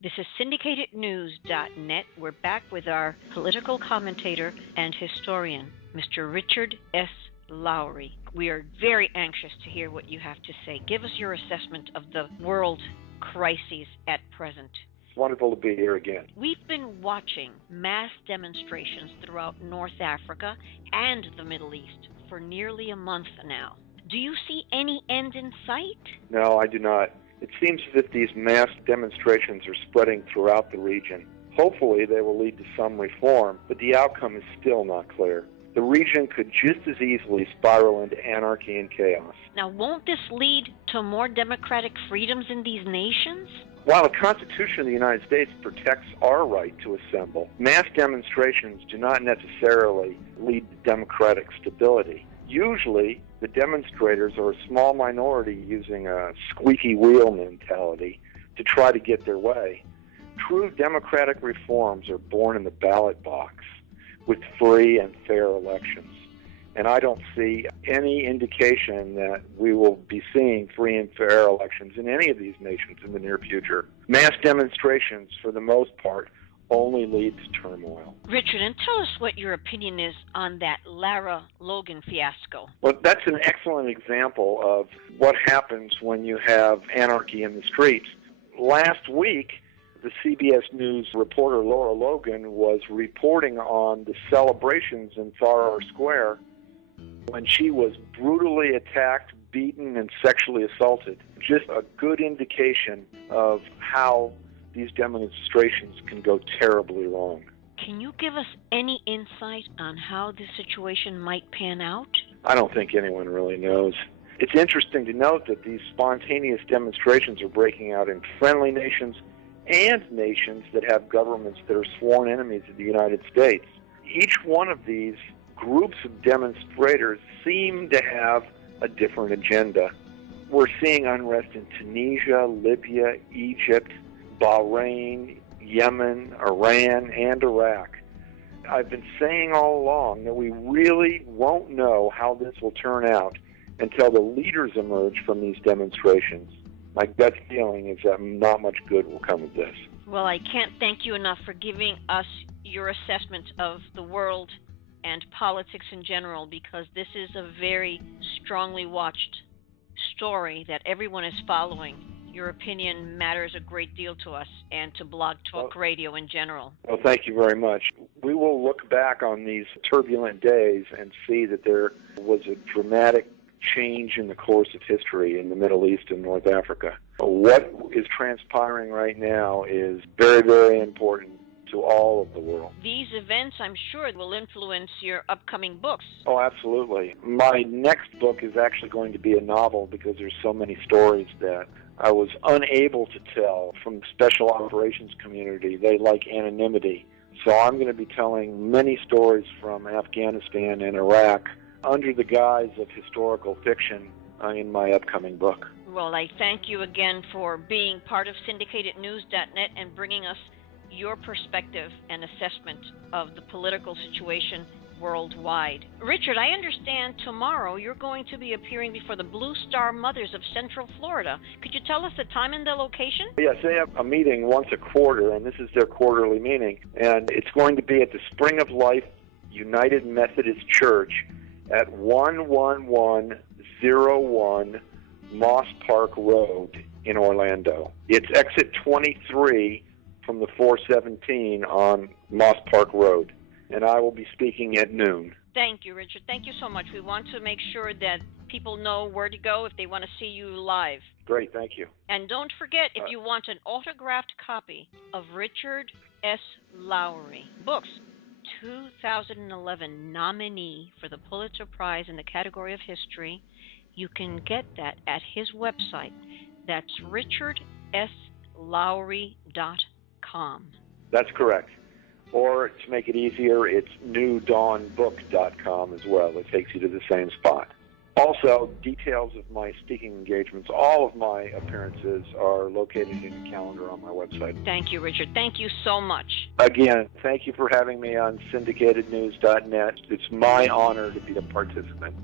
This is syndicatednews.net. We're back with our political commentator and historian, Mr. Richard S. Lowry. We are very anxious to hear what you have to say. Give us your assessment of the world crises at present. It's wonderful to be here again. We've been watching mass demonstrations throughout North Africa and the Middle East for nearly a month now. Do you see any end in sight? No, I do not. It seems as if these mass demonstrations are spreading throughout the region. Hopefully they will lead to some reform, but the outcome is still not clear. The region could just as easily spiral into anarchy and chaos. Now, won't this lead to more democratic freedoms in these nations? While the Constitution of the United States protects our right to assemble, mass demonstrations do not necessarily lead to democratic stability. Usually, the demonstrators are a small minority using a squeaky wheel mentality to try to get their way. True democratic reforms are born in the ballot box with free and fair elections. And I don't see any indication that we will be seeing free and fair elections in any of these nations in the near future. Mass demonstrations, for the most part, only lead to turmoil. Richard, and tell us what your opinion is on that Lara Logan fiasco. Well, that's an excellent example of what happens when you have anarchy in the streets. Last week, the CBS News reporter Lara Logan was reporting on the celebrations in Tahrir Square when she was brutally attacked, beaten, and sexually assaulted. Just a good indication of how these demonstrations can go terribly wrong. Can you give us any insight on how this situation might pan out? I don't think anyone really knows. It's interesting to note that these spontaneous demonstrations are breaking out in friendly nations and nations that have governments that are sworn enemies of the United States. Each one of these groups of demonstrators seem to have a different agenda. We're seeing unrest in Tunisia, Libya, Egypt, Bahrain, Yemen, Iran, and Iraq. I've been saying all along that we really won't know how this will turn out until the leaders emerge from these demonstrations. My gut feeling is that not much good will come of this. Well, I can't thank you enough for giving us your assessment of the world and politics in general, because this is a very strongly watched story that everyone is following. Your opinion matters a great deal to us and to Blog Talk Radio in general. Well, thank you very much. We will look back on these turbulent days and see that there was a dramatic change in the course of history in the Middle East and North Africa. What is transpiring right now is very, very important to all of the world. These events, I'm sure, will influence your upcoming books. Oh, absolutely. My next book is actually going to be a novel because there's so many stories that I was unable to tell from the special operations community. They like anonymity. So I'm going to be telling many stories from Afghanistan and Iraq under the guise of historical fiction in my upcoming book. Well, I thank you again for being part of syndicatednews.net and bringing us your perspective and assessment of the political situation worldwide. Richard, I understand tomorrow you're going to be appearing before the Blue Star Mothers of Central Florida. Could you tell us the time and the location? Yes, they have a meeting once a quarter, and this is their quarterly meeting. And it's going to be at the Spring of Life United Methodist Church at 11101 Moss Park Road in Orlando. It's exit 23 from the 417 on Moss Park Road. And I will be speaking at noon. Thank you, Richard. Thank you so much. We want to make sure that people know where to go if they want to see you live. Great, thank you. And don't forget, if you want an autographed copy of Richard S. Lowry books, 2011 nominee for the Pulitzer Prize in the category of history, you can get that at his website. That's richardslowry.com. That's correct. Or to make it easier, it's newdawnbook.com as well. It takes you to the same spot. Also, details of my speaking engagements, all of my appearances are located in the calendar on my website. Thank you, Richard. Thank you so much. Again, thank you for having me on syndicatednews.net. It's my honor to be a participant.